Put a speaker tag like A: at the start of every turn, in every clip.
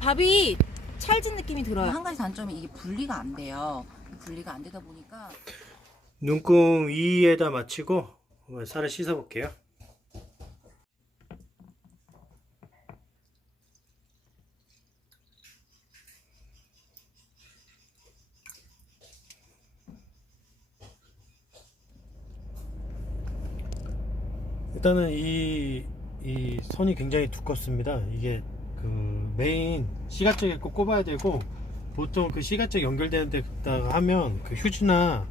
A: 밥이 찰진 느낌이 들어요. 한 가지 단점이 이게 분리가 안 돼요. 분리가 안 되다 보니까
B: 눈금 위에다 맞추고 한번 쌀을 씻어 볼게요. 일단은 이, 이 선이 굉장히 두껍습니다. 이게 그 메인 시가쪽에 꼭 꼽아야 되고 보통 그 시가쪽 연결되는 데다가 하면 그 휴지나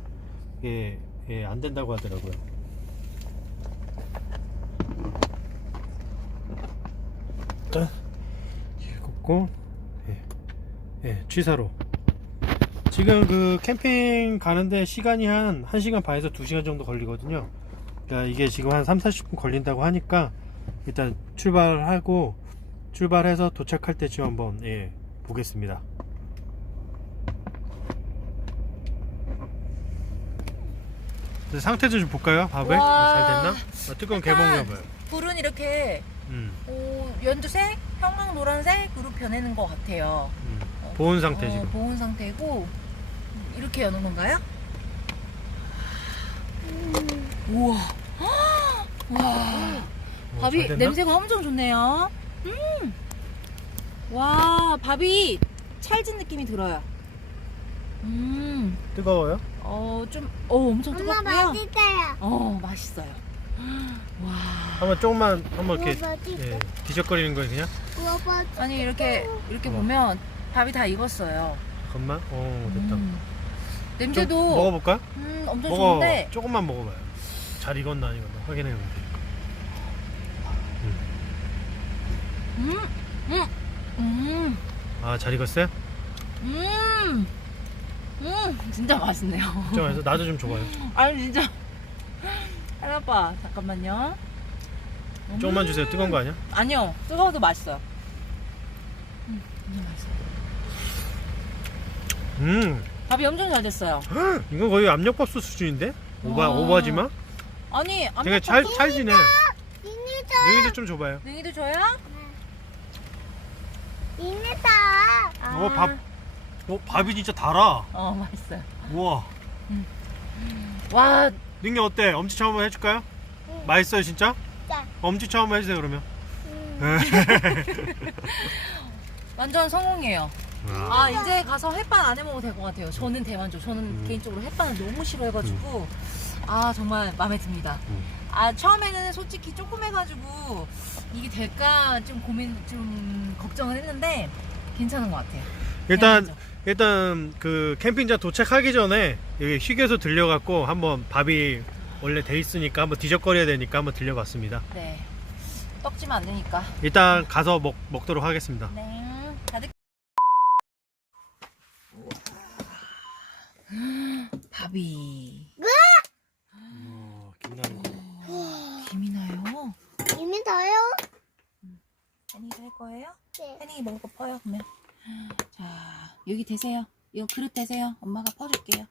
B: 예, 예, 안 된다고 하더라고요. 일단 꽂고 예, 예, 취사로 지금 그 캠핑 가는데 시간이 한 1시간 반에서 2시간 정도 걸리거든요. 그러니까 이게 지금 한 3, 40분 걸린다고 하니까 일단 출발하고 출발해서 도착할 때쯤 한번 예, 보겠습니다. 상태 좀 볼까요? 밥을
A: 와.
B: 잘 됐나? 아, 뜨거운 개봉나 봐요.
A: 불은 이렇게
B: 음,
A: 오, 연두색, 형광 노란색으로 변하는 것 같아요.
B: 음. 보온 상태
A: 어,
B: 지금.
A: 보온 상태고 이렇게 여는 건가요? 우와. 와.
B: 어,
A: 밥이? 냄새가 엄청 좋네요. 음. 와, 밥이 찰진 느낌이 들어요. 음.
B: 뜨거워요?
A: 어, 좀 어, 엄청
C: 엄마
A: 뜨겁고요.
C: 맛있어요.
A: 어, 맛있어요. 와.
B: 한번 조금만 한번 이렇게
C: 우와.
B: 예, 뒤적거리는 거예요 그냥?
C: 우와.
A: 아니 이렇게 이렇게
B: 어.
A: 보면 밥이 다 익었어요.
B: 잠깐만. 어 됐다.
A: 음.
B: 좀
A: 냄새도
B: 먹어볼까?
A: 음, 엄청
B: 먹어.
A: 좋은데
B: 조금만 먹어봐요. 잘 익었나 안 익었나 확인해 보면
A: 음, 음, 음,
B: 아 잘 익었어요?
A: 음, 음, 진짜 맛있네요.
B: 좀 해서 나도 좀 줘봐요.
A: 아니 진짜. 할아빠 잠깐만요. 음.
B: 조금만 주세요. 뜨거운 거 아니야?
A: 아니요, 뜨거워도 맛있어요. 음, 진짜 맛있어요.
B: 음,
A: 밥이 엄청 잘 됐어요.
B: 이거 거의 압력밥솥 수준인데? 오바
A: 와.
B: 오버하지 마.
A: 아니,
B: 되게 잘 찰지네.
C: 이니다.
B: 능이도 좀 줘봐요.
A: 능이도 줘요?
C: 이니다.
B: 어, 밥. 어, 밥이 진짜 달아.
A: 어, 맛있어요.
B: 우와.
A: 와,
B: 능이 어때? 엄지척 한번 해줄까요?
C: 응.
B: 맛있어요 진짜?
C: 네.
B: 엄지척 한번 해주세요 그러면.
C: 음.
A: 완전 성공이에요.
B: 아,
A: 아 이제 가서 햇반 안 해먹어도 될 것 같아요. 저는 대만족. 저는
B: 음.
A: 개인적으로 햇반을 너무 싫어해가지고 아 정말 마음에 듭니다.
B: 음.
A: 아 처음에는 솔직히 조금 해가지고 이게 될까 좀 고민 좀 걱정을 했는데 괜찮은 것 같아요.
B: 일단
A: 대만족.
B: 일단 그 캠핑장 도착하기 전에 여기 휴게소 들려갖고 한번 밥이 원래 돼 있으니까 한번 뒤적거려야 되니까 한번 들려봤습니다.
A: 네 떡지면 안 되니까.
B: 일단 가서 먹, 먹도록 하겠습니다.
A: 네 다들 밥이
B: 어, 김나는
A: 김이 나요.
C: 이니다요?
A: 혜니도 할 혜니 먹을 거 퍼요 그러면. 자 여기 대세요. 이거 그릇 대세요. 엄마가 퍼줄게요.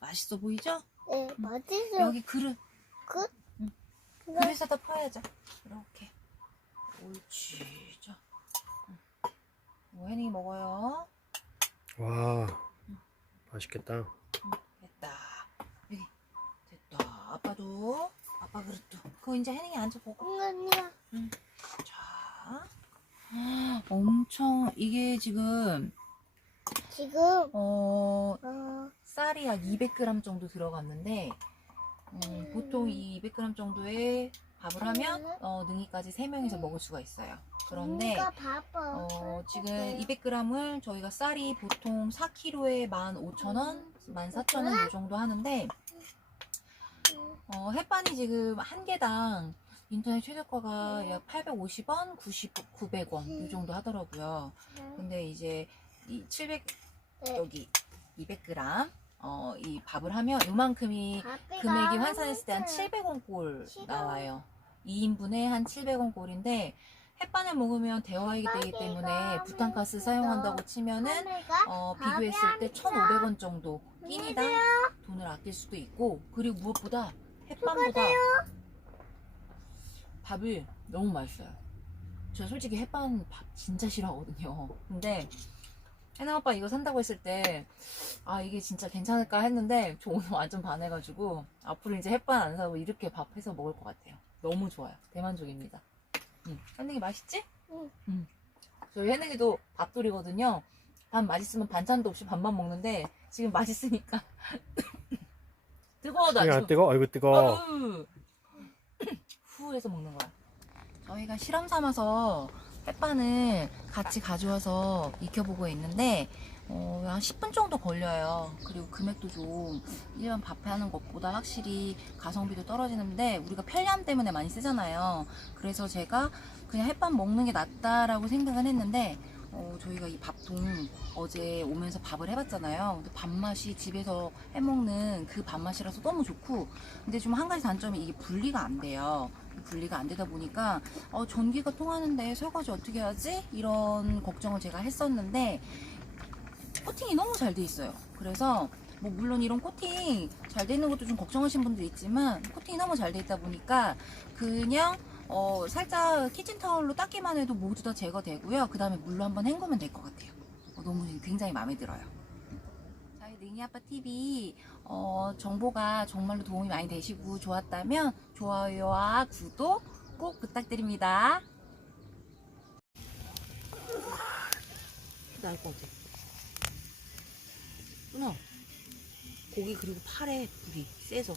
A: 맛있어 보이죠?
C: 네, 맛있어.
A: 여기 그릇.
C: 그?
A: 응.
C: 그거
A: 그릇에다 퍼야죠. 이렇게. 옳지 자 응. 뭐 혜니 먹어요.
B: 와 맛있겠다.
A: 됐다. 여기. 됐다. 아빠도. 아빠 그릇도. 그거 이제 혜니 앉아보고.
C: 언니야.
A: 자 엄청 이게 지금
C: 지금
A: 어
C: 어,
A: 쌀이 약 200g 정도 들어갔는데 음, 보통 이 200g 정도의 밥을 하면 어, 능이까지 3명이서 먹을 수가 있어요. 그런데
C: 바빠.
A: 어, 지금 200g을 저희가 쌀이 보통 4kg에 15,000원, 14,000원 이 정도 하는데 어, 햇반이 지금 한 개당 인터넷 최저가가 약 850원, 90, 900원 이 정도 하더라고요. 근데 이제 이 700
C: 네.
A: 여기 200g 어, 이 밥을 하면 요만큼이 금액이 환산했을 때한
C: 있어요.
A: 700원 꼴
C: 700원.
A: 나와요. 2인분에 한 700원 꼴인데 햇반을 먹으면 데워하기 되기 때문에 부탄가스 사용한다고 치면은 어, 비교했을 때
C: 아니라
A: 1,500원 정도 끼니당 돈을 아낄 수도 있고 그리고 무엇보다 햇반보다 밥이 너무 맛있어요. 저 솔직히 햇반 밥 진짜 싫어하거든요. 근데 해나 아빠 이거 산다고 했을 때 아 이게 진짜 괜찮을까 했는데 저 오늘 완전 반해가지고 앞으로 이제 햇반 안 사고 이렇게 밥 해서 먹을 것 같아요. 너무 좋아요. 대만족입니다. 응. 현능이 맛있지?
C: 응.
A: 응. 저희 현능이도 밥돌이거든요. 밥 맛있으면 반찬도 없이 밥만 먹는데 지금 맛있으니까 뜨거워도
B: 안안 뜨거? 아이고 뜨거.
A: 어우. 후 해서 먹는 거야. 저희가 실험 삼아서 햇반을 같이 가져와서 익혀보고 있는데 어, 한 10분 정도 걸려요. 그리고 금액도 좀 일반 밥해 하는 것보다 확실히 가성비도 떨어지는데 우리가 편리함 때문에 많이 쓰잖아요. 그래서 제가 그냥 햇반 먹는 게 낫다라고 생각은 했는데 어, 저희가 이 밥통 어제 오면서 밥을 해봤잖아요. 근데 밥맛이 집에서 해먹는 그 밥맛이라서 너무 좋고 근데 좀 한 가지 단점이 이게 분리가 안 돼요. 분리가 안 되다 보니까 어, 전기가 통하는데 설거지 어떻게 하지? 이런 걱정을 제가 했었는데 코팅이 너무 잘 돼 있어요. 그래서 뭐 물론 이런 코팅 잘돼 있는 것도 좀 걱정하시는 분도 있지만 코팅이 너무 잘 돼 있다 보니까 그냥 어, 살짝 키친타올로 닦기만 해도 모두 다 제거되고요. 그 다음에 물로 한번 헹구면 될 것 같아요. 어, 너무 굉장히 마음에 들어요. 저희 능이 아빠 TV 어, 정보가 정말로 도움이 많이 되시고 좋았다면 좋아요와 구독 꼭 부탁드립니다. 것 같아. 누나, 고기 그리고 팔에 불이 세서